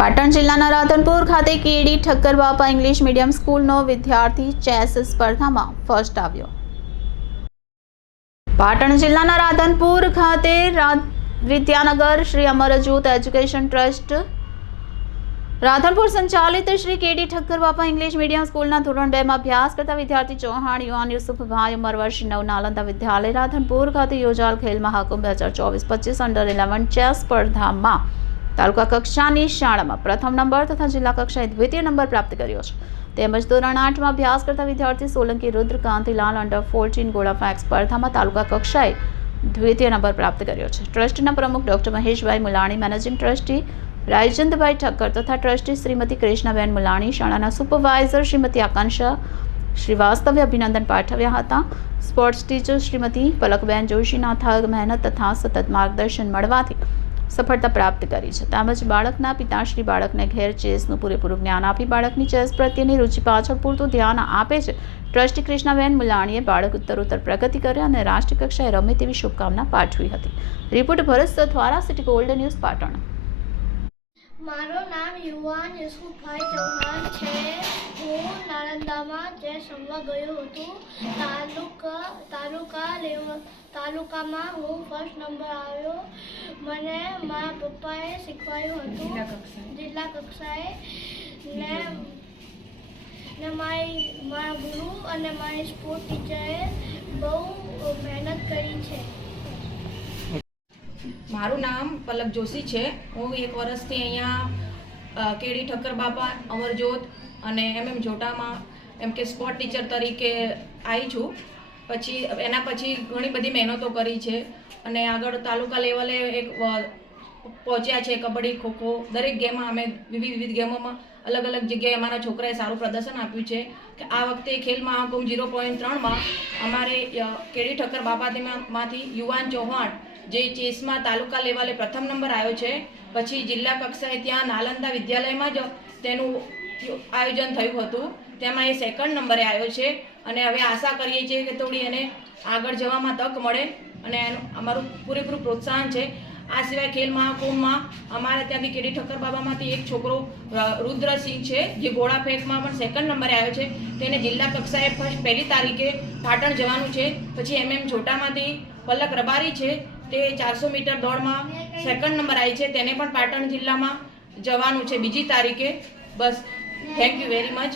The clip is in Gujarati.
પાટણ જિલ્લાના રાધનપુર ખાતે કેડી ઠક્કર બાપા ઇંગ્લિશ મીડિયમ સ્કૂલનો વિદ્યાર્થી ચેસ સ્પર્ધામાં ફર્સ્ટ આવ્યો. પાટણ જિલ્લાના રાધનપુર ખાતે વિદ્યાનગર શ્રી અમરજોત એજ્યુકેશન ટ્રસ્ટ રાધનપુર સંચાલિત શ્રી કેડી ઠક્કર બાપા ઇંગ્લિશ મીડિયમ સ્કૂલના ધોરણ બેમાં અભ્યાસ કરતા વિદ્યાર્થી ચૌહાણ, યુવાન યુસુફભાઈ ઉંમર વર્ષ નવ, નાલંદા વિદ્યાલય રાધનપુર ખાતે યોજાયેલ ખેલ મહાકુંભ બે હજાર ચોવીસ પચીસ અંડર ઇલેવન ચેસ સ્પર્ધામાં તાલુકા કક્ષાની શાળામાં પ્રથમ નંબર તથા જિલ્લા કક્ષાએ દ્વિતીય નંબર પ્રાપ્ત કર્યો છે. તેમજ ધોરણ આઠમાં અભ્યાસ કરતા વિદ્યાર્થી સોલંકી રુદ્ર કાંતિલાલ અંડર ફોર્ટીન ગોળા સ્પર્ધામાં તાલુકા કક્ષાએ દ્વિતીય નંબર પ્રાપ્ત કર્યો છે. ટ્રસ્ટના પ્રમુખ doctor Maheshbhai Mulani, managing trustee Raichandbhai Thakkar તથા ટ્રસ્ટી શ્રીમતી કૃષ્ણાબેન મુલાણી, શાળાના સુપરવાઇઝર શ્રીમતી આકાંક્ષા શ્રીવાસ્તવે અભિનંદન પાઠવ્યા હતા. સ્પોર્ટ્સ ટીચર શ્રીમતી પલકબેન જોશીના અથાગ મહેનત તથા સતત માર્ગદર્શન મળવાથી સફળતા પ્રાપ્ત કરી છે. તેમજ બાળકના પિતાશ્રી બાળકને ઘેર ચેસનું પૂરેપૂરું જ્ઞાન આપી બાળકની ચેસ પ્રત્યેની રુચિ પાછળ પૂરતું ધ્યાન આપે છે. ટ્રસ્ટી કૃષ્ણાબેન મુલાણીએ બાળક ઉત્તરોત્તર પ્રગતિ કરે અને રાષ્ટ્રીય કક્ષાએ રમે તેવી શુભકામના પાઠવી હતી. Report Bharat Sathvara city gold news Patan. મારું નામ યુવાન યુસુફભાઈ ચૌહાણ છે. હું નાલંદામાં જે સમવા ગયો હતું તાલુકા તાલુકા તાલુકામાં હું ફર્સ્ટ નંબર આવ્યો. મને મારા પપ્પાએ શીખવાયું હતું. જિલ્લા કક્ષાએ. ને ને મારી મારા ગુરુ અને મારી સ્પોર્ટ ટીચરે બહુ મહેનત કરી છે. મારું નામ પલક જોશી છે. હું એક વર્ષથી અહીંયા કેડી ઠક્કર બાપા, અમરજોત અને એમ એમ જોટામાં એમ કે સ્પોર્ટ ટીચર તરીકે આવી છું. પછી, એના પછી ઘણી બધી મહેનતો કરી છે અને આગળ તાલુકા લેવલે એક પહોંચ્યા છે કબડ્ડી, ખોખો. દરેક ગેમમાં અમે વિવિધ વિવિધ ગેમોમાં અલગ અલગ જગ્યાએ અમારા છોકરાએ સારું પ્રદર્શન આપ્યું છે કે આ વખતે ખેલ મહાકુંભ ઝીરો પોઈન્ટ ત્રણમાં અમારે કેડી ઠક્કર બાપાતીમાંથી યુવાન ચૌહાણ જે ચેસમાં તાલુકા લેવલે પ્રથમ નંબર આવ્યો છે. પછી જિલ્લા કક્ષાએ ત્યાં નાલંદા વિદ્યાલયમાં જ તેનું આયોજન થયું હતું. તેમાં એ સેકન્ડ નંબરે આવ્યો છે. અને હવે આશા કરીએ છીએ કે થોડી એને આગળ જવામાં તક મળે અને એનું અમારું પૂરેપૂરું પ્રોત્સાહન છે. આ સિવાય ખેલ મહાકુંભમાં અમારે ત્યાંથી કેડી ઠક્કર બાબામાંથી એક છોકરો રુદ્રસિંહ છે, જે ઘોડા ફેંકમાં પણ સેકન્ડ નંબરે આવ્યો છે. તેને જિલ્લા કક્ષાએ ફર્સ્ટ પહેલી તારીખે પાટણ જવાનું છે. પછી એમ એમ છોટામાંથી પલક રબારી છે. તે ચારસો મીટર દોડમાં સેકન્ડ નંબર આવી છે. તેને પણ પાટણ જિલ્લામાં જવાનું છે બીજી તારીખે. બસ થેન્ક યુ વેરી મચ